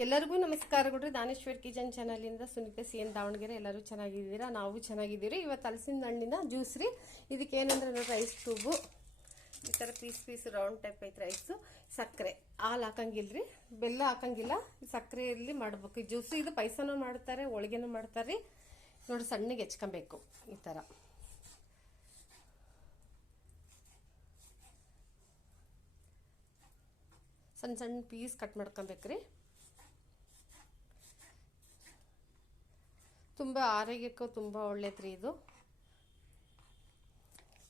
ಎಲ್ಲರಿಗೂ ನಮಸ್ಕಾರಗಳು. ದಾನೇಶ್ವರ್ ಕಿಚನ್ ಚಾನಲಿಂದ ಸುನೀತಾ ಸಿ ಎನ್ ದಾವಣಗೆರೆ. ಎಲ್ಲರೂ ಚೆನ್ನಾಗಿದ್ದೀರಾ? ನಾವು ಚೆನ್ನಾಗಿದ್ದೀರಿ. ಇವತ್ತು ಹಲಸಿನ ಹಣ್ಣಿನ ಜ್ಯೂಸ್ ರೀ. ಇದಕ್ಕೆ ಏನಂದ್ರೆ ನೋಡಿ, ರೈಸ್ ಟ್ಯೂಬು ಈ ಥರ ಪೀಸ್ ರೌಂಡ್ ಟೈಪ್ ಐತೆ. ರೈಸು, ಸಕ್ಕರೆ, ಹಾಲು ಹಾಕಂಗಿಲ್ರಿ, ಬೆಲ್ಲ ಹಾಕಂಗಿಲ್ಲ, ಸಕ್ಕರೆಯಲ್ಲಿ ಮಾಡ್ಬೇಕು ಈ ಜ್ಯೂಸು. ಇದು ಪಾಯಸನೂ ಮಾಡ್ತಾರೆ, ಹೋಳಿಗೆನೂ ಮಾಡ್ತಾರೆ ನೋಡಿ. ಸಣ್ಣಗೆ ಹೆಚ್ಕೊಬೇಕು ಈ ಥರ. ಸಣ್ಣ ಸಣ್ಣ ಪೀಸ್ ಕಟ್ ಮಾಡ್ಕೊಬೇಕ್ರಿ. ತುಂಬ ಆರೋಗ್ಯಕ್ಕೂ ತುಂಬ ಒಳ್ಳೇದ್ರಿ ಇದು.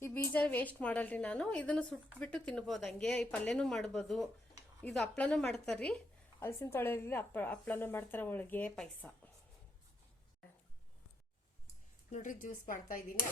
ಈ ಬೀಜ ವೇಸ್ಟ್ ಮಾಡಲ್ರಿ ನಾನು. ಇದನ್ನು ಸುಟ್ಬಿಟ್ಟು ತಿನ್ಬೋದು, ಹಂಗೆ ಈ ಪಲ್ಯನೂ ಮಾಡ್ಬೋದು. ಇದು ಹಪ್ಳನೂ ಮಾಡ್ತಾರ್ರಿ, ಹಲಸಿನ ತೊಳೆಯಲ್ಲಿ ಹಪ್ಳನೂ ಮಾಡ್ತಾರೆ, ಹೋಳಿಗೆ, ಪಾಯಸ. ನೋಡ್ರಿ, ಜ್ಯೂಸ್ ಮಾಡ್ತಾ ಇದ್ದೀನಿ.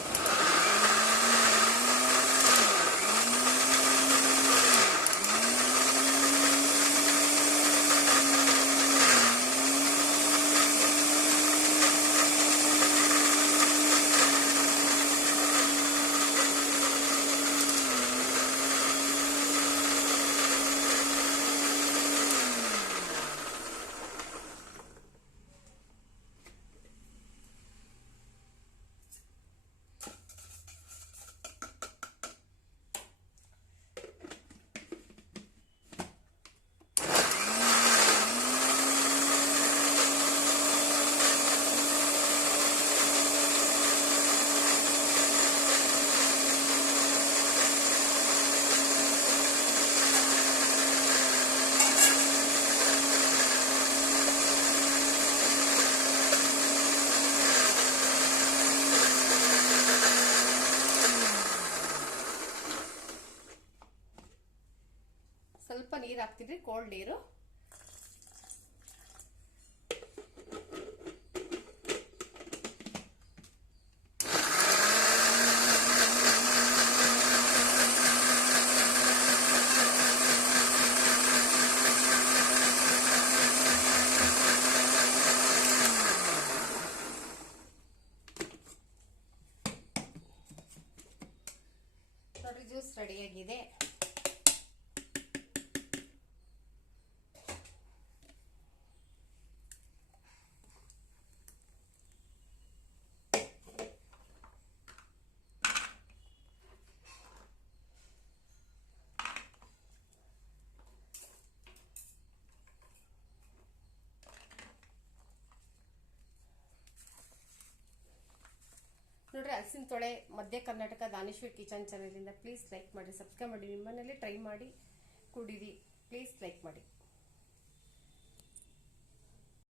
ಸ್ವಲ್ಪ ನೀರು ಹಾಕ್ತಿದ್ರಿ, ಕೋಲ್ಡ್ ನೀರು. ನೋಡ್ರಿ, ಜ್ಯೂಸ್ ರೆಡಿಯಾಗಿದೆ. ನೋಡ್ರಿ, ಹಲಸಿನ ತೊಳೆ, ಮಧ್ಯ ಕರ್ನಾಟಕ, ದಾನೇಶ್ವರ್ ಕಿಚನ್ ಚಾನಲಿಂದ. ಪ್ಲೀಸ್ ಲೈಕ್ ಮಾಡಿ, ಸಬ್ಸ್ಕ್ರೈಬ್ ಮಾಡಿ. ನಿಮ್ಮನೇಲಿ ಟ್ರೈ ಮಾಡಿ ಕುಡೀರಿ. ಪ್ಲೀಸ್ ಲೈಕ್ ಮಾಡಿ.